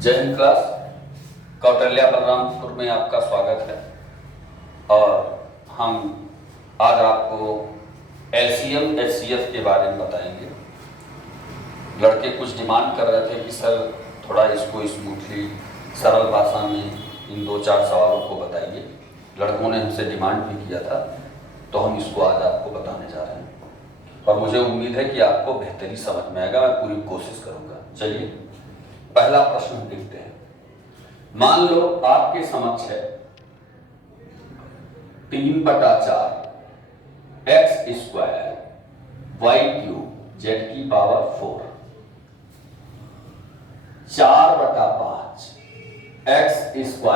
जय हिंद क्लास। कौटल्या बलरामपुर में आपका स्वागत है। और हम आज आपको एलसीएम एचसीएफ के बारे में बताएंगे। लड़के कुछ डिमांड कर रहे थे कि सर थोड़ा इसको स्मूथली सरल भाषा में इन 2-4 सवालों को बताइए। लड़कों ने हमसे डिमांड भी किया था, तो हम इसको आज आपको बताने जा रहे हैं और मुझे उम्मीद है कि आपको बेहतरी समझ में आएगा। मैं पूरी कोशिश करूंगा। चलिए पहला प्रश्न हम देखते हैं। मान लो आपके समक्ष है 3/4 x² y³ z⁴ 4/5 x²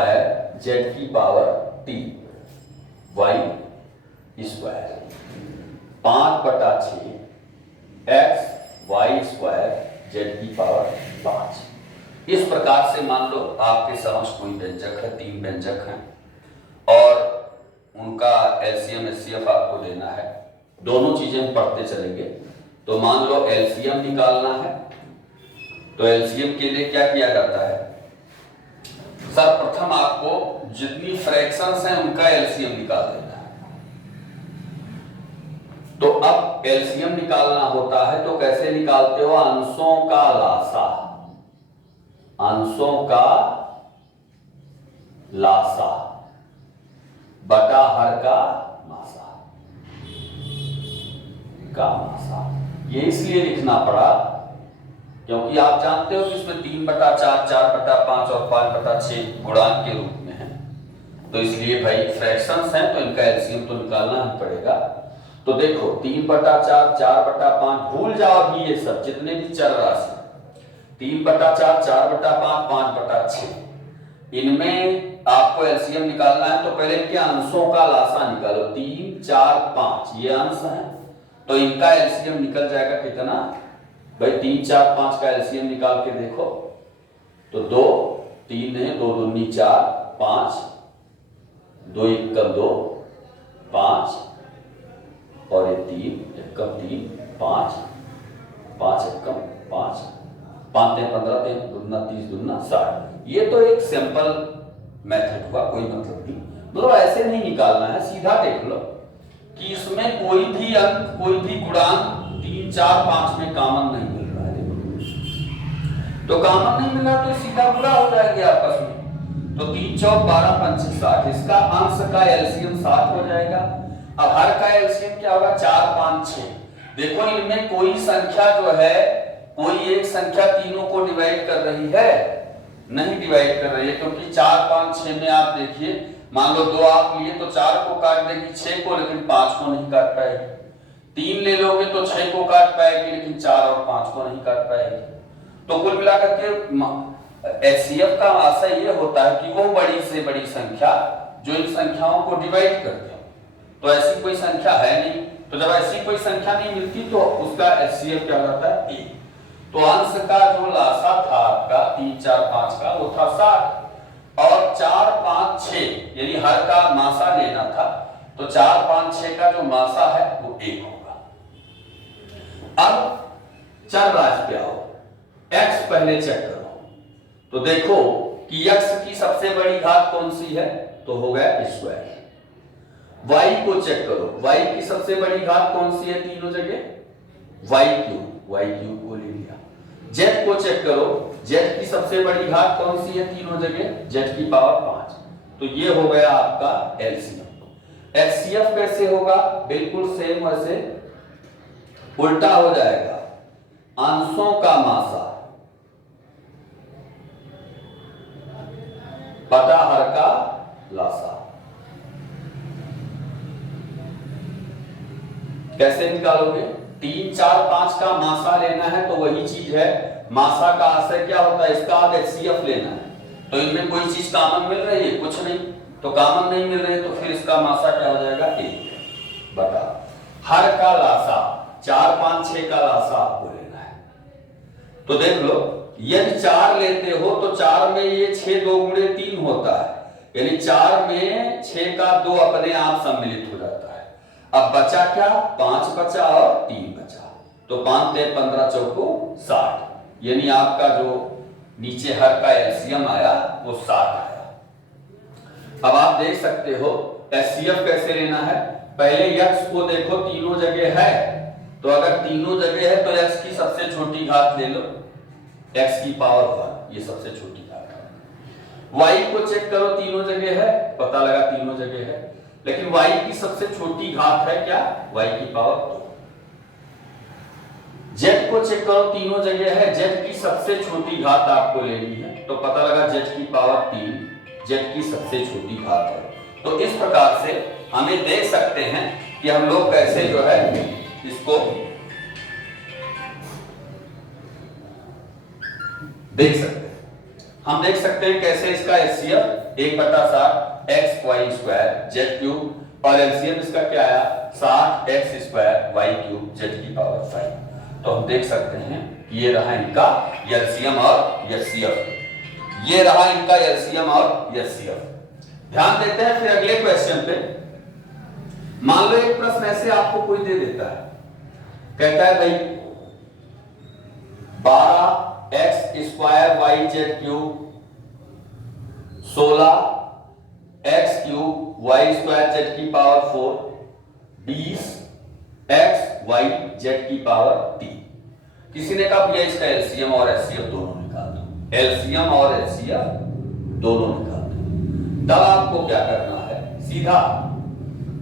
z⁵ y² 5/6 x y² z⁵5। इस प्रकार से मान लो आपके समक्ष कोई व्यंजक है, 3 व्यंजक हैं और उनका एलसीएम एचसीएफ आपको देना है। दोनों चीजें हम पढ़ते चलेंगे। तो मान लो एलसीएम निकालना है, तो एलसीएम के लिए क्या किया जाता है? सर्वप्रथम आपको जितनी फ्रैक्शंस हैं उनका एलसीएम निकाल देना है। तो अब एलसीएम निकालना होता है तो कैसे निकालते हो? अंशों का लासा, अंशों का लासा बटा हर का मासा ये इसलिए लिखना पड़ा क्योंकि आप जानते हो कि इसमें 3/4 4/5 और 5/6 गुणांक के रूप में है। तो इसलिए भाई फ्रैक्शंस हैं तो इनका एलसीएम तो निकालना ही पड़ेगा। तो देखो 3/4 4/5 भूल जाओ अभी ये सब जितने भी चर राशि 3/4 4/5 5/6 इनमें आपको एलसीएम निकालना है। तो पहले इनके अंशों का लासा निकालो। 3 4 5 ये अंश है तो इनका एलसीएम निकल जाएगा कितना भाई? 3 4 5 का एलसीएम निकाल के देखो तो 2 3 है 2 दूनी 4 5 2 एकम 2 5 और ये 3 एकम 3 5 5 एकम 5 5 3 15 3 दूना 30 दूना 60। ये तो एक सिंपल मेथड हुआ, कोई मतलब नहीं। मतलब ऐसे नहीं निकालना है, सीधा देख लो कि इसमें कोई भी अंक कोई भी गुणांक 3 4 5 में कॉमन नहीं मिल रहा है। देखो तो कॉमन नहीं मिल रहा तो सीधा पूरा हो जाएगी आपस में। तो 3 4 12 5 60 इसका अंश का एलसीएम 7 हो जाएगा। अब हर का एलसीएम क्या होगा? 4 5 6। देखो इनमें कोई संख्या जो है कोई एक संख्या तीनों को डिवाइड कर रही है? नहीं डिवाइड कर रही है, क्योंकि 4 5 6 में आप देखिए मान लो 2 आप लिए तो 4 को काट देगी 6 को, लेकिन 5 को नहीं काट पाएगी। 3 ले लोगे तो 6 को काट पाएगी लेकिन 4 और 5 को नहीं काट पाएगी। तो कुल मिलाकर के एचसीएफ का आशय ये होता है कि वो बड़ी से बड़ी संख्या जो इन संख्याओं को डिवाइड करते हो। तो ऐसी कोई संख्या है नहीं, तो जब ऐसी कोई संख्या नहीं मिलती तो उसका एचसीएफ क्या होता है? 1। तो अंश का जो लासा था आपका 3 4 5 का वो था 60 और 4 5 6 यानी हर का मासा लेना था। तो 4 5 6 का जो मासा है वो 1 होगा। अब चर राशि क्या हो? x पहले चेक करो। तो देखो कि x की सबसे बड़ी घात कौन सी है? तो हो गया स्क्वायर। y को चेक करो, y की सबसे बड़ी घात कौन सी है तीनों जगह? y³ को ले लिया। z को चेक करो, z की सबसे बड़ी घात कौन सी है तीनों जगह? z⁵5। तो ये हो गया आपका एलसीएम। एचसीएफ कैसे होगा? बिल्कुल सेम वैसे उल्टा हो जाएगा। अंशों का मासा बटा हर का लासा। कैसे निकालोगे? 3 4 5 का मासा लेना है तो वही चीज है। मासा का आशय क्या होता है? इसका आप एचसीएफ लेना है। तो इनमें कोई चीज कॉमन मिल रही है? कुछ नहीं। तो कॉमन नहीं मिल रही तो फिर इसका मासा क्या हो जाएगा? 1 बटा हर का लासा। 4 5 6 का लासा आपको लेना है। तो देख लो यदि 4 लेते हो तो 4 में ये 6 2 गुणे 3 होता है, यानी 4 में 6 का 2 अपने आप सम्मिलित हो जाता है। अब बचा क्या? 5 बचा और 3 बचा। तो 5 3 15 चौको 60, यानी आपका जो नीचे हर का एलसीएम आया वो 7 आया। अब आप देख सकते हो एचसीएफ कैसे लेना है। पहले x को देखो तीनों जगह है, तो अगर तीनों जगह है तो x की सबसे छोटी घात ले लो, x की पावर 1, ये सबसे छोटी घात है। y को चेक करो तीनों जगह है, पता लगा तीनों जगह है, लेकिन y की सबसे छोटी घात है क्या, y की पावर 2। z को चेक करो तीनों जगह है, z की सबसे छोटी घात आपको लेनी है, तो पता लगा z की पावर 3, z की सबसे छोटी घात है। तो इस प्रकार से हमें देख सकते हैं कि हम लोग कैसे जो है इसको देख सकते हैं। हम देख सकते हैं कैसे इसका HCF 1/7 x y square z cube और एलसीएम इसका क्या आया 7 x square y cube z की पावर 5। तो हम देख सकते हैं कि ये रहा इनका एलसीएम और एचसीएफ, ये रहा इनका एलसीएम और एचसीएफ। ध्यान देते हैं फिर अगले क्वेश्चन पे। मान लो एक प्रश्न ऐसे आपको कोई दे देता है, कहता है भाई 12x square Y Z cube 16x cube Y square Z की पावर 4 20x वाई जेड की पावर 3। किसी ने कहा भैया इसका एलसीएम और एचसीएफ दोनों निकाल दो, एलसीएम और एचसीएफ दोनों निकाल दो। तब आपको क्या करना है, सीधा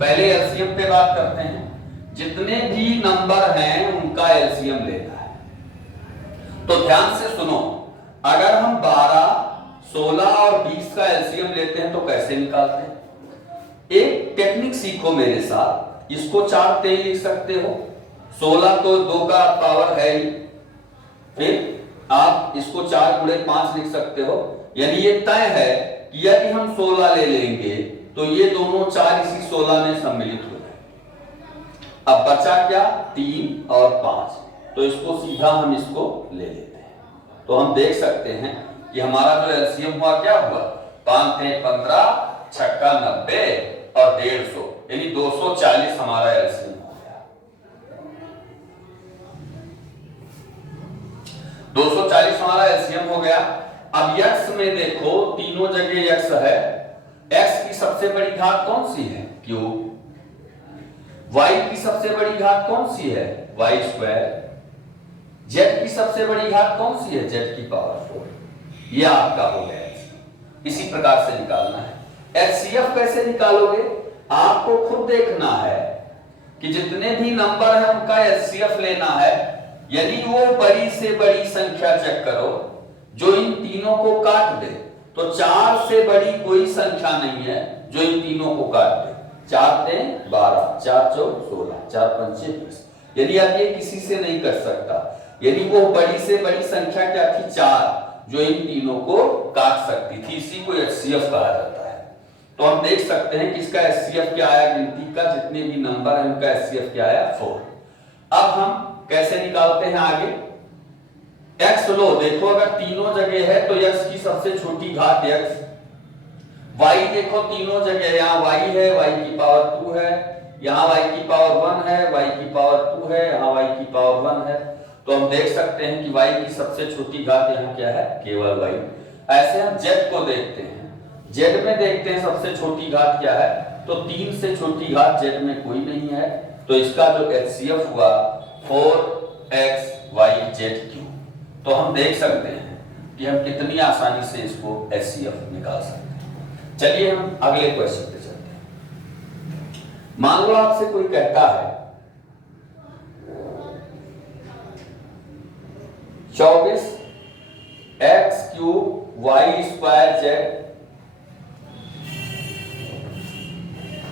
पहले एलसीएम पे बात करते हैं। जितने भी नंबर हैं उनका एलसीएम लेना है। तो ध्यान से सुनो, अगर हम 12, 16 और 20 का एलसीएम लेते हैं तो कैसे निकालते हैं। एक टेक्निक सीखो मेरे साथ, इसको 4 ते लिख सकते हो, 16 तो 2 का पावर है ही, फिर आप इसको 4 गुणे 5 लिख सकते हो। यानी ये तय है कि यदि हम 16 ले लेंगे तो ये दोनों 4 इसी 16 में सम्मिलित हो जाए। अब बचा क्या 3 और 5, तो इसको सीधा हम इसको ले लेते हैं। तो हम देख सकते हैं कि हमारा जो एलसीएम हुआ क्या हुआ, 5 × 15 छक्का 90 और 150, यानी 240 हमारा एलसीएम हो गया। 240 हमारा एलसीएम हो गया। अब x में देखो तीनों जगह x है, x की सबसे बड़ी घात कौन सी है क्यूब, y की सबसे बड़ी घात कौन सी है y स्क्वायर, z की सबसे बड़ी घात कौन सी है z की पावर 4। ये आपका हो गया। इसी प्रकार से निकालना है। एचसीएफ कैसे निकालोगे, आपको खुद देखना है कि जितने भी नंबर है उनका एचसीएफ लेना है। यदि वो बड़ी से बड़ी संख्या चेक करो जो इन तीनों को काट दे, तो 4 से बड़ी कोई संख्या नहीं है जो इन तीनों को काट दे। 4 × 12, 4 × 4 16, 4 × 5 20। यदि आप ये किसी से नहीं कर सकता, यदि वो बड़ी से बड़ी संख्या क्या थी 4, जो इन तीनों को काट सकती थी, इसी को एचसीएफ कहा जाता है। तो हम देख सकते हैं कि इसका एचसीएफ क्या आया, गिनती का जितने भी नंबर है उनका एचसीएफ क्या आया 4। अब हम कैसे निकालते हैं आगे, x लो, देखो अगर तीनों जगह है तो x की सबसे छोटी घात x, y देखो तीनों जगह, यहाँ y है y की पावर 2 है, यहाँ y की पावर 1 है, y की पावर 2 है, यहाँ y की पावर 1 है। तो हम देख सकते हैं कि y की सबसे छोटी घात यहाँ क्या है, केवल y। ऐसे हम z को देखते हैं, z में देखते हैं सबसे छोटी घात क्या है, तो 3 से छोटी घात z में कोई नहीं है। तो इसका जो एचसीएफ हुआ 4x y z क्यूब। तो हम देख सकते हैं कि हम कितनी आसानी से इसको एचसीएफ निकाल सकते हैं। चलिए हम अगले क्वेश्चन पे चलते हैं। मान लो आपसे कोई कहता है 24x cube y square z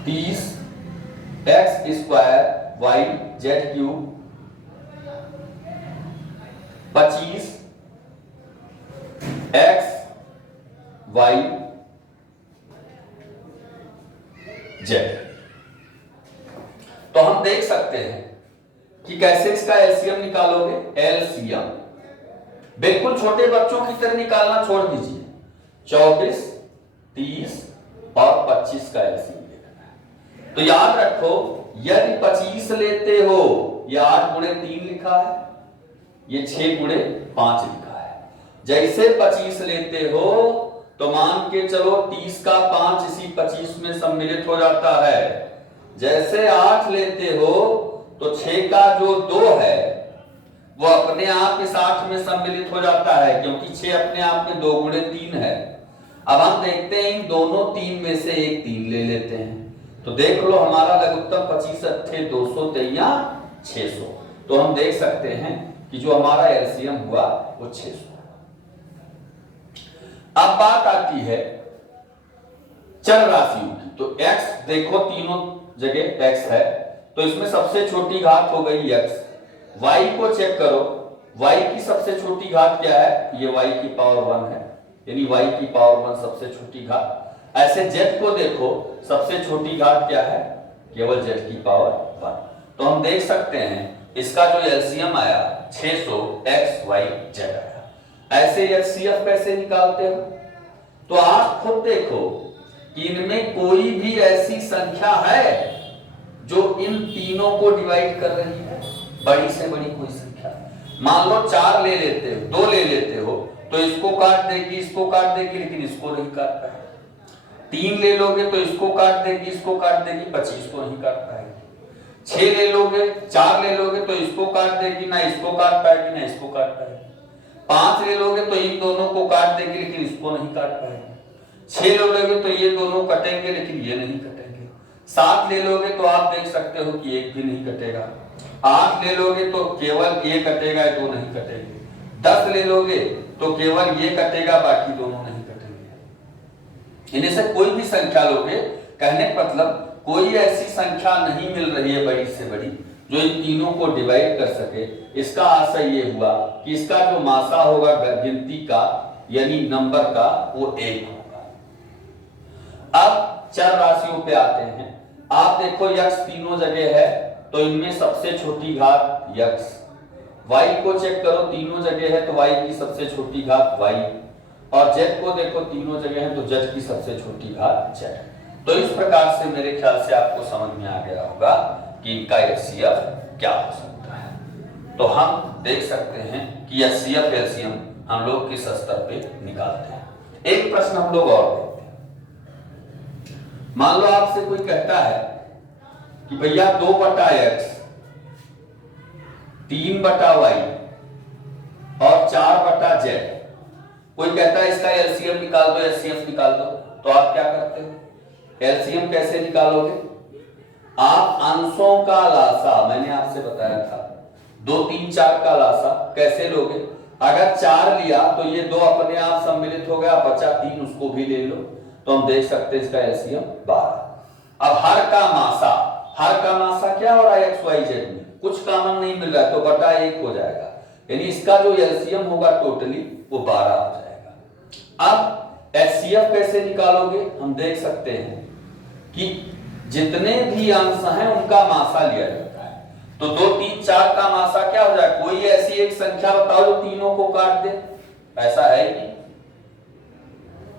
30x square y z cube 25x y z। तो हम देख सकते हैं कि कैसे इसका एलसीएम निकालोगे। एलसीएम बिल्कुल छोटे बच्चों की तरह निकालना छोड़ दीजिए, 24, 30 और 25 का एलसीएम लेना है। तो याद रखो, यदि 25 लेते हो, ये 8 × 3 लिखा है, ये 6 × 5 लिखा है। जैसे 25 लेते हो तो मान के चलो 30 का 5 इसी 25 में सम्मिलित हो जाता है। जैसे 8 लेते हो तो 6 का जो 2 है वो अपने आप इस 8 में सम्मिलित हो जाता है, क्योंकि 6 अपने आप में 2 गुणे 3 है। अब हम देखते हैं इन दोनों 3 में से एक 3 ले लेते हैं, तो देख लो हमारा लघुत्तम 25 अट्ठे 200 तैया 600। तो हम देख सकते हैं कि जो हमारा एलसीएम हुआ वो 600। अब बात आती है चर राशियों की। तो x देखो तीनों जगह x है, तो इसमें सबसे छोटी घात हो गई x। y को चेक करो, y की सबसे छोटी घात क्या है? ये y की पावर 1 है, यानी y की पावर 1 सबसे छोटी घात। ऐसे z को देखो, सबसे छोटी घात क्या है? केवल z की पावर 1। तो हम देख सकते हैं इसका जो एलसीएम आया 600 x y z आया। ऐसे एचसीएफ कैसे निकालते हो? तो आप खुद देखो कि इनमें कोई भी ऐसी संख्या है जो इन तीनों को डिवाइड कर रही है, बड़ी से बड़ी कोई संख्या। मान लो 4 ले लेते हो, 2 ले लेते हो, तो इसको काट देगी, इसको काट देगी, लेकिन इसको नहीं काट पाएगी। 3 ले लोगे तो इसको काट देगी, इसको काट देगी, 25 को नहीं काट पाएगी। 6 ले लोगे, 4 ले लोगे तो इसको काट देगी, ना इसको काट पाएगी ना इसको काट पाएगी। 5 ले लोगे तो इन दोनों को काट देगी, लेकिन इसको नहीं काट पाएगी। 6 ले लोगे तो ये दोनों कटेंगे, लेकिन ये नहीं कटेंगे। 7 ले लोगे तो आप देख सकते हो कि एक भी नहीं कटेगा। 8 ले लोगे तो केवल ये कटेगा, 2 नहीं कटेंगे। 10 ले लोगे तो केवल ये कटेगा, बाकी दोनों नहीं कटेंगे। इनमें से कोई भी संख्या लोगे, कहने का मतलब कोई ऐसी संख्या नहीं मिल रही है बड़ी से बड़ी जो इन तीनों को डिवाइड कर सके। इसका आशय ये हुआ कि इसका जो मासा होगा गिनती का यानी नंबर का वो 1 होगा। अब चर राशियों पे आते हैं। आप देखो यक्ष तीनों जगह है, तो इनमें सबसे छोटी घात यक्ष। y को चेक करो, तीनों जगह है तो y की सबसे छोटी घात y, और z को देखो तीनों जगह है तो z की सबसे छोटी घात z। तो इस प्रकार से मेरे ख्याल से आपको समझ में आ गया होगा कि इनका एचसीएफ क्या हो सकता है। तो हम देख सकते हैं कि एचसीएफ एलसीएम हम लोग किस स्तर पे निकालते हैं। एक प्रश्न हम लोग और देखते हैं। मान लो आपसे कोई कहता है कि भैया 2/x 3/y और 4/z, कोई कहता है इसका एलसीएम निकाल दो, एचसीएफ निकाल दो, तो आप क्या करते हो? एलसीएम कैसे निकालोगे? आप अंशों का लासा, मैंने आपसे बताया था 2 3 4 का लासा कैसे लोगे? अगर 4 लिया तो ये 2 अपने आप सम्मिलित हो गया, बचा 3, उसको भी ले लो, तो हम देख सकते हैं इसका एलसीएम 12। अब हर का मासा क्या हो रहा है? एक्स वाई जेड में कुछ कॉमन नहीं मिल रहा है, तो बटा 1 हो जाएगा, यानी इसका जो एलसीएम होगा टोटली वो 12 हो जाएगा। अब एचसीएफ कैसे निकालोगे? हम देख सकते हैं कि जितने भी अंश हैं उनका मासा लिया जाता है। तो 2 3 4 का मासा क्या हो जाए? कोई ऐसी एक संख्या बताओ जो तीनों को काट दे। ऐसा है नहीं,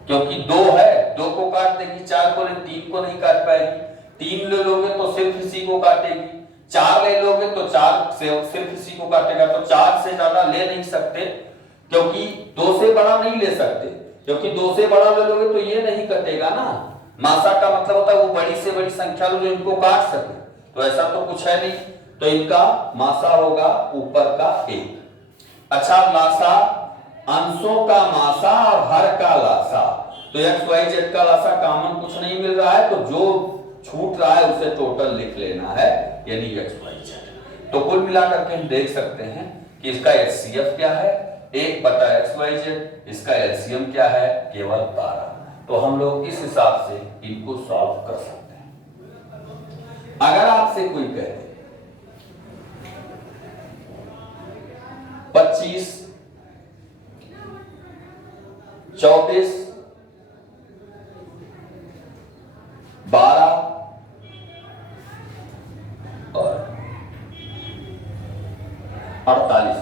क्योंकि 2 है, 2 को काट देगी, 4 को नहीं, 3 को नहीं काट पाएगी। 3 ले लोगे तो सिर्फ इसी को काटेगी, 4 ले लोगे तो 4 से सिर्फ इसी को काटेगा। तो 4 से ज्यादा ले नहीं सकते, क्योंकि 2 से बड़ा नहीं ले सकते, क्योंकि 2 से बड़ा ले लोगे तो ये नहीं कटेगा ना। मासा का मतलब होता है वो बड़ी से बड़ी संख्या लो जो इनको काट सके, तो ऐसा तो कुछ है नहीं, तो इनका मासा होगा ऊपर का 1। अच्छा, लासा अंशों का मासा और हर का लासा, तो एक्स वाई जेड का लासा कॉमन कुछ नहीं मिल रहा है, तो जो छूट रहा है उसे टोटल लिख लेना है, यानी एक्स वाई जेड। तो कुल मिलाकर के हम देख सकते हैं कि इसका एचसीएफ क्या है? 1/XYZ। इसका एलसीएम क्या है? केवल 12। तो हम लोग इस हिसाब से इनको सॉल्व कर सकते हैं। अगर आपसे कोई कहे 25 24 12 और 48,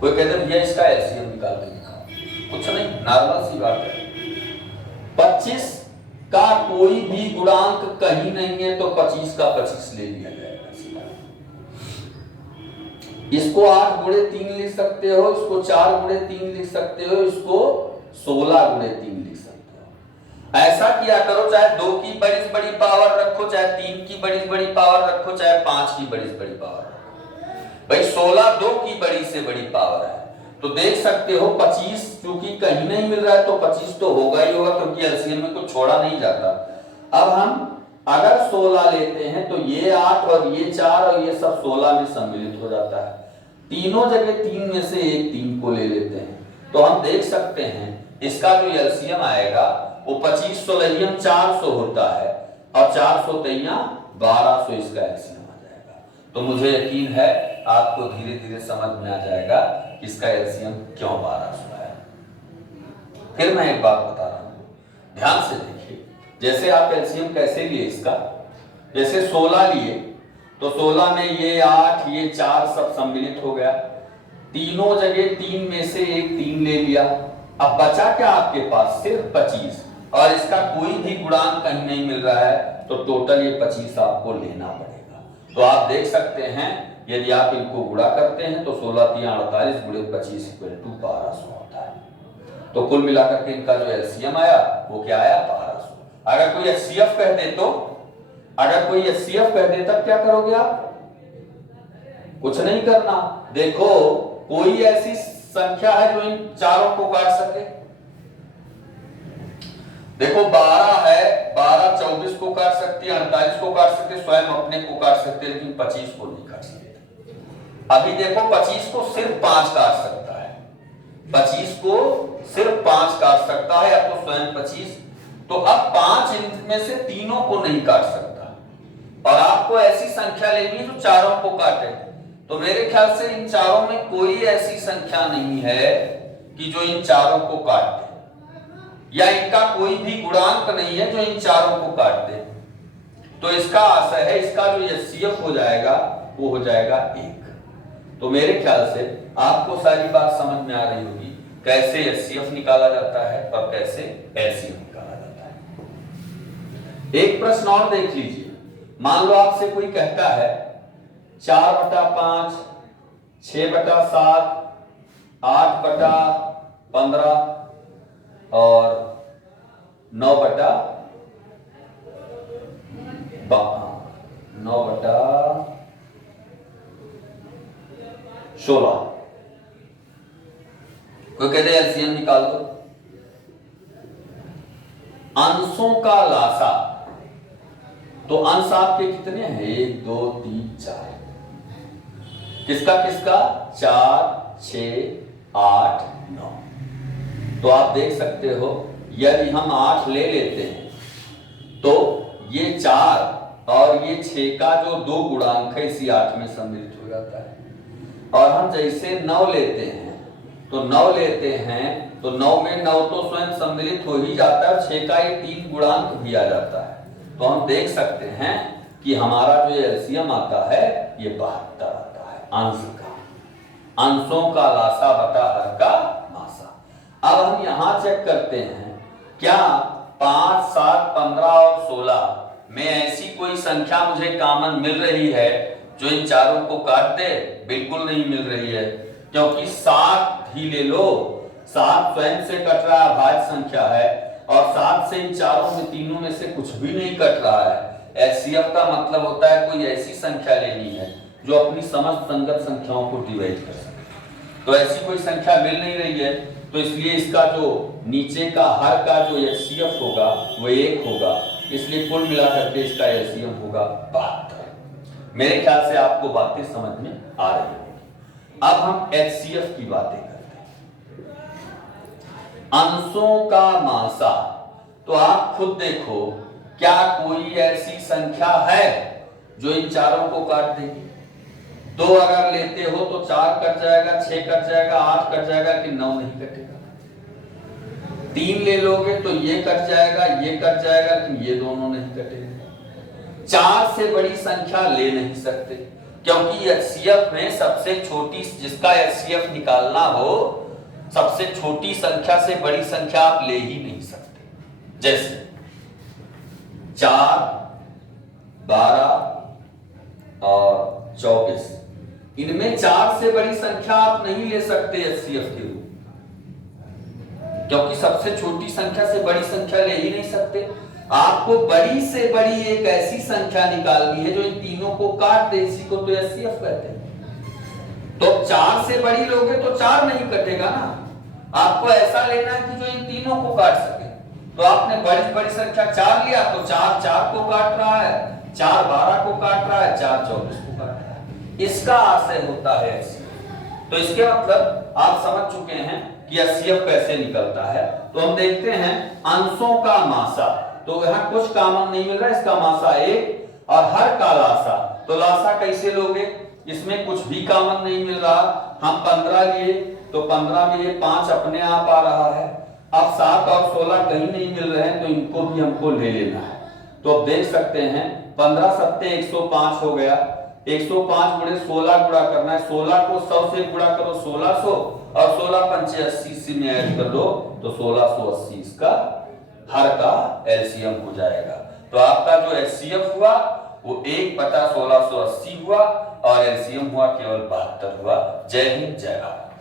कोई कहते हैं भैया इसका एलसीएम निकाल के दिखाओ, कुछ नहीं, नॉर्मल सी बात है। 25 का कोई भी गुणांक कहीं नहीं है, तो 25 का 25 ले लिया जाएगा। इसको 8 गुणे 3 लिख सकते हो, इसको 4 गुणे 3 लिख सकते हो, इसको 16 गुणे 3 लिख सकते हो। ऐसा किया करो, चाहे 2 की बड़ी पावर रखो, चाहे 3 की बड़ी पावर रखो, चाहे 5 की बड़ी पावर रखो। भाई 16 2 की बड़ी से बड़ी पावर है, तो देख सकते हो 25 क्योंकि कहीं नहीं मिल रहा है तो 25 तो होगा ही होगा, क्योंकि एलसीएम में कुछ छोड़ा नहीं जाता। अब हम अगर 16 लेते हैं तो ये 8 और ये 4 और ये सब 16 में सम्मिलित हो जाता है। तीनों जगह 3 में से एक 3 को ले लेते हैं, तो हम देख सकते हैं इसका जो एलसीएम आएगा वो 25 सोलहियम 400 होता है और 400 तैया 1200 इसका एलसीएम आ जाएगा। तो मुझे यकीन है आपको धीरे धीरे समझ में आ जाएगा कि इसका एलसीएम क्यों 1200 है। फिर मैं एक बात बता रहा हूं, ध्यान से देखिए। जैसे आप एलसीएम कैसे लिए इसका, जैसे 16 लिए तो 16 में ये 8 ये 4 सब सम्मिलित हो गया, तीनों जगह 3 में से एक 3 ले लिया। अब बचा क्या आपके पास, सिर्फ 25, और इसका कोई भी गुणांक कहीं नहीं मिल रहा है, तो टोटल ये 25 आपको लेना पड़ेगा। तो आप देख सकते हैं यदि आप इनको गुणा करते हैं तो 16 3 48 गुणे 25 = 1200 होता है। तो कुल मिलाकर के इनका जो एलसीएम आया वो क्या आया, 1200। अगर कोई एचसीएफ कह दे तो, अगर कोई एचसीएफ कह दे तब क्या करोगे आप, कुछ नहीं करना। देखो कोई ऐसी संख्या है जो इन चारों को काट सके, देखो 12 है, 12 24 को काट सकती है, 48 को काट सकते, स्वयं अपने को काट सकते, लेकिन 25 को नहीं काट सकते। अभी देखो 25 को सिर्फ 5 काट सकता है, 25 को सिर्फ 5 काट सकता है, या तो स्वयं 25। तो अब 5 इनमें से तीनों को नहीं काट सकता, और आपको ऐसी संख्या लेनी है जो चारों को काटे। तो मेरे ख्याल से इन चारों में कोई ऐसी संख्या नहीं है कि जो इन चारों को काट दे, या इनका कोई भी गुणांक नहीं है जो इन चारों को काट दे। तो इसका आशय है इसका जो एचसीएफ हो जाएगा वो हो जाएगा 1। तो मेरे ख्याल से आपको सारी बात समझ में आ रही होगी कैसे एचसीएफ निकाला जाता है और कैसे एलसीएम निकाला जाता है। एक प्रश्न और देख लीजिए। मान लो आपसे कोई कहता है 4/5, 6/7, 8/15 और 9/16। कोई कहते हैं एलसीएम निकाल दो। अंशों का लासा, तो अंश आपके कितने हैं, 1 2 3 4। किसका किसका, 4 6 8 9। तो आप देख सकते हो यदि हम 8 ले लेते हैं तो ये 4 और ये 6 का जो 2 गुणांक है इसी 8 में सम्मिलित हो जाता है। और हम जैसे 9 लेते हैं तो 9 लेते हैं तो 9 में 9 तो स्वयं सम्मिलित हो ही जाता है, 6 का ये 3 गुणांक भी आ जाता है। तो हम देख सकते हैं कि हमारा जो एलसीएम आता है ये 72 आता है, अंश का। अंशों का लासा बटा हर का मासा। अब हम यहां चेक करते हैं क्या 5 7 15 और 16 में ऐसी कोई संख्या मुझे कॉमन मिल रही है जो इन चारों को काट दे। बिल्कुल नहीं मिल रही है, क्योंकि 7 ही ले लो, 7 स्वयं से कट रहा है, अभाज्य संख्या है, और 7 से इन चारों में तीनों में से कुछ भी नहीं कट रहा है। एचसीएफ का मतलब होता है कोई ऐसी संख्या लेनी है जो अपनी समस्त संगत संख्याओं को डिवाइड कर सके। तो ऐसी कोई संख्या मिल नहीं रही है, तो इसलिए इसका जो नीचे का हर का जो एचसीएफ होगा वो 1 होगा, इसलिए कुल मिलाकर के इसका एलसीएम होगा 72। मेरे ख्याल से आपको बातें समझ में आ रही होंगी। अब हम एचसीएफ की बातें करते हैं। अंशों का मासा, तो आप खुद देखो क्या कोई ऐसी संख्या है जो इन चारों को काट देगी। 2 अगर लेते हो तो 4 कट जाएगा, 6 कट जाएगा, 8 कट जाएगा, कि 9 नहीं कटेगा। 3 ले लोगे तो ये कट जाएगा, ये कट जाएगा, कि ये दोनों नहीं कटेंगे। 4 से बड़ी संख्या ले नहीं सकते, क्योंकि एचसीएफ में सबसे छोटी, जिसका एचसीएफ निकालना हो, सबसे छोटी संख्या से बड़ी संख्या आप ले ही नहीं सकते। जैसे 4 12 और 24, इनमें 4 से बड़ी संख्या आप नहीं ले सकते HCF के रूप में, क्योंकि सबसे छोटी संख्या से बड़ी संख्या ले ही नहीं सकते। आपको बड़ी से बड़ी एक ऐसी संख्या निकालनी है जो इन तीनों को काट दे, इसी को तो HCF कहते हैं। तो 4 से बड़ी लोगे तो 4 नहीं कटेगा ना, आपको ऐसा लेना है कि जो इन तीनों को काट सके। तो आपने बड़ी बड़ी संख्या 4 लिया तो 4 4 को काट रहा है, 4 12 को काट रहा है, 4 24 को काट रहा है। इसका आशय होता है HCF। तो इसके मतलब आप समझ चुके हैं कि HCF कैसे निकलता है। तो हम देखते हैं अंशों का मासा। तो यहाँ कुछ कॉमन नहीं मिल रहा, इसका मासा 1 और हर का लासा। तो लासा कैसे लोगे, इसमें कुछ भी कॉमन नहीं मिल रहा। हम 15 लिए तो 15 में ये 5 अपने आप आ रहा है। अब 7 और 16 कहीं नहीं मिल रहे हैं, तो इनको भी हमको ले लेना है। तो अब देख सकते हैं 15 सत्ते 105 हो गया, 105 गुणे 16 गुणा करना है। 16 को 100 से गुणा करो 1600 और 16 पंचे 80 से में ऐड कर लो तो 1680 इसका हर का LCM हो जाएगा। तो आपका जो HCF हुआ वो 1/1680 हुआ और LCM हुआ केवल 72 हुआ। जय हिंद, जय भारत।